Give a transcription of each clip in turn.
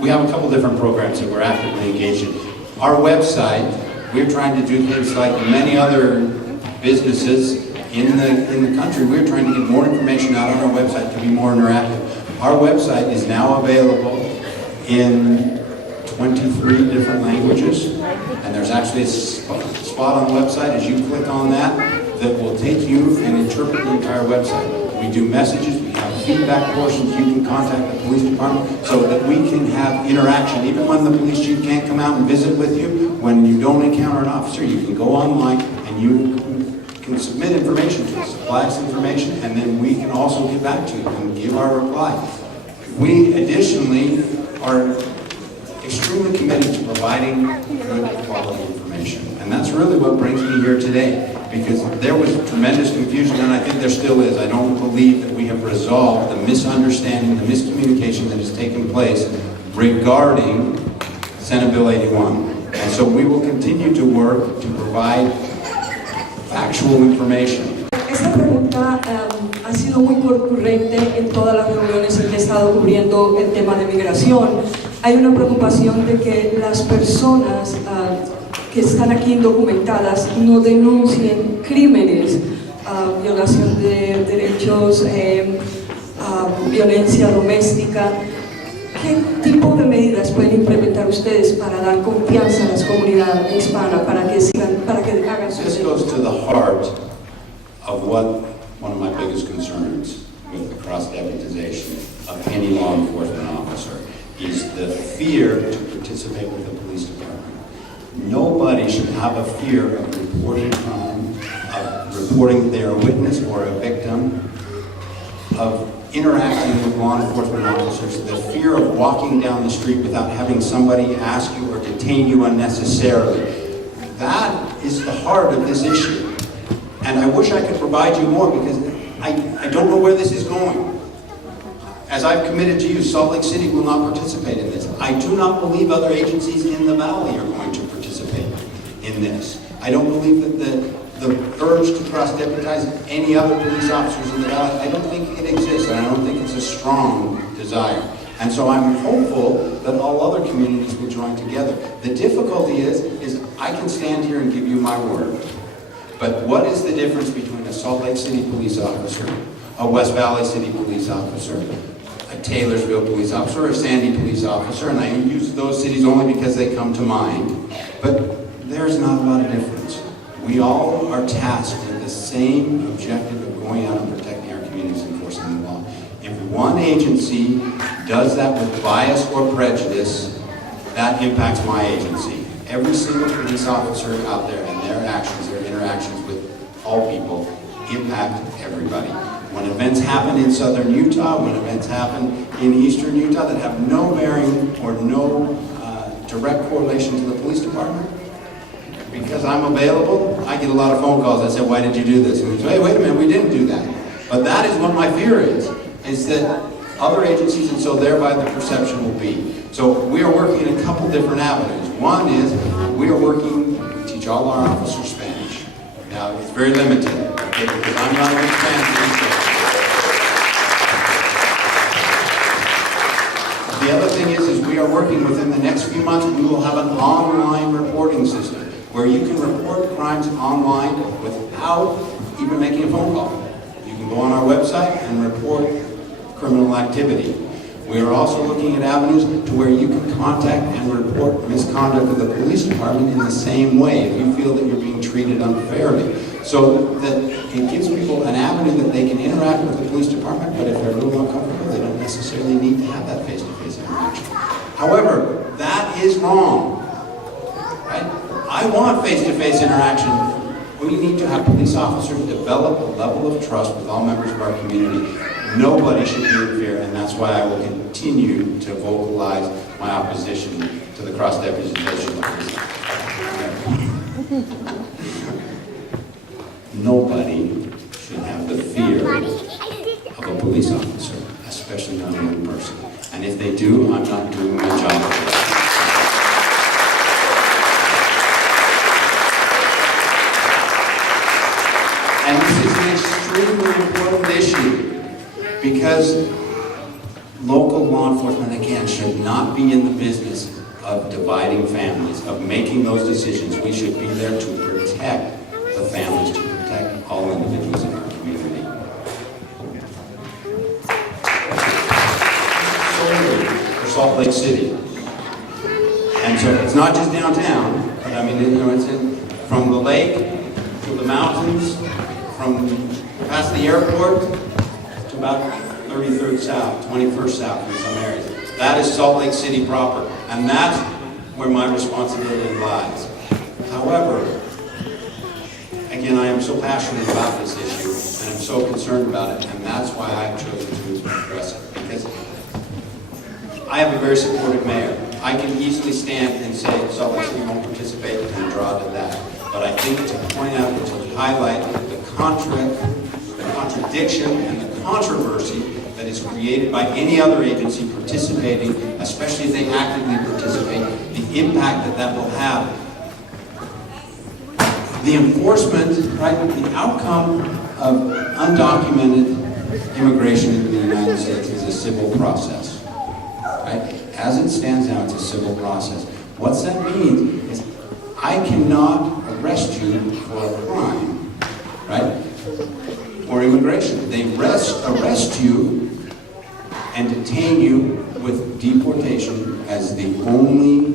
we have a couple different programs that we're actively engaged in. Our website, we're trying to do things like many other businesses in the country. We're trying to get more information out on our website to be more interactive. Our website is now available in 23 different languages, and there's actually a spot on the website, as you click on that, that will take you and interpret the entire website. We do messages, we have feedback portions, you can contact the police department so that we can have interaction. Even when the police chief can't come out and visit with you, when you don't encounter an officer, you can go online and you can submit information to us, supply us information, and then we can also get back to you and give our reply. We additionally are extremely committed to providing good quality information. And that's really what brings me here today, because there was tremendous confusion, and I think there still is. I don't believe that we have resolved the misunderstanding, the miscommunication that has taken place regarding Senate Bill 81. And so we will continue to work to provide factual information. Esta pregunta ha sido muy concurrente en todas las reuniones en que he estado cubriendo el tema de migración. Hay una preocupación de que las personas que están aquí indocumentadas no denuncien crímenes, violación de derechos, violencia doméstica. ¿Qué tipo de medidas pueden implementar ustedes para dar confianza a la comunidad hispana para que hagan su This goes to the heart of what one of my biggest concerns with the cross-deputization of any law enforcement officer is the fear to participate with the police department. Nobody should have a fear of reporting crime, of reporting they're a witness or a victim, of interacting with law enforcement officers, the fear of walking down the street without having somebody ask you or detain you unnecessarily. That is the heart of this issue. And I wish I could provide you more, because I don't know where this is going. As I've committed to you, Salt Lake City will not participate in this. I do not believe other agencies in the Valley are going to participate in this. I don't believe that the urge to cross-deputize any other police officers in the Valley, I don't think it exists, and I don't think it's a strong desire. And so I'm hopeful that all other communities will join together. The difficulty is I can stand here and give you my word, but what is the difference between a Salt Lake City police officer, a West Valley City police officer, a Taylorsville police officer, or a Sandy police officer? And I use those cities only because they come to mind, but there's not a lot of difference. We all are tasked with the same objective of going out and protecting our communities and enforcing the law. If one agency does that with bias or prejudice, that impacts my agency. Every single police officer out there and their actions, their interactions with all people, impact everybody. When events happen in southern Utah, when events happen in eastern Utah that have no bearing or no direct correlation to the police department, because I'm available, I get a lot of phone calls that say, why did you do this? And we say, hey, wait a minute, we didn't do that. But that is what my fear is that other agencies, and so thereby the perception will be. So we are working in a couple different avenues. One is we are working to teach all our officers Spanish. Now, it's very limited, okay, because I'm not a big Spanish teacher. The other thing is we are working within the next few months, we will have an online reporting system where you can report crimes online without even making a phone call. You can go on our website and report criminal activity. We are also looking at avenues to where you can contact and report misconduct of the police department in the same way if you feel that you're being treated unfairly. So that it gives people an avenue that they can interact with the police department, but if they're a little uncomfortable, they don't necessarily need to have that face-to-face interaction. However, that is wrong, right? I want face-to-face interaction. We need to have police officers develop a level of trust with all members of our community. Nobody should be in fear, and that's why I will continue to vocalize my opposition to the cross-deputization of police. Nobody should have the fear of a police officer, especially not a young person. And if they do, I'm not doing my job. And this is an extremely important issue because local law enforcement, again, should not not be in the business of dividing families, of making those decisions. We should be there to protect the families, to protect all individuals in our community. Solely for Salt Lake City. And so it's not just downtown, but I mean, you know, it's from the lake to the mountains, from past the airport to about 33rd South, 21st South in some areas. That is Salt Lake City proper, and that's where my responsibility lies. However, again, I am so passionate about this issue, and I'm so concerned about it, and that's why I've chosen to address it, because I have a very supportive mayor. I can easily stand and say Salt Lake City won't participate and draw to that. But I think to point out, to highlight the contradiction and the controversy that is created by any other agency participating, especially if they actively participate, the impact that that will have. The enforcement, right, the outcome of undocumented immigration into the United States is a civil process. Right? As it stands now, it's a civil process. What that means is I cannot arrest you for a crime, right? Or immigration. They arrest you and detain you with deportation as the only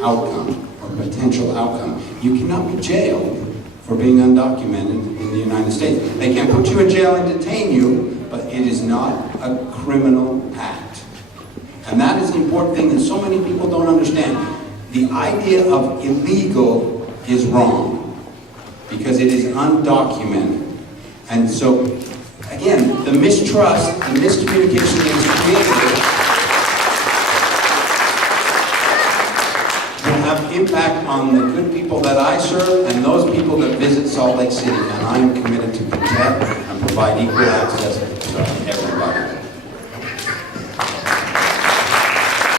outcome or potential outcome. You cannot be jailed for being undocumented in the United States. They can put you in jail and detain you, but it is not a criminal act. And that is the important thing that so many people don't understand. The idea of illegal is wrong because it is undocumented. And so, again, the mistrust, the miscommunication that is created will have impact on the good people that I serve and those people that visit Salt Lake City. And I am committed to protect and provide equal access to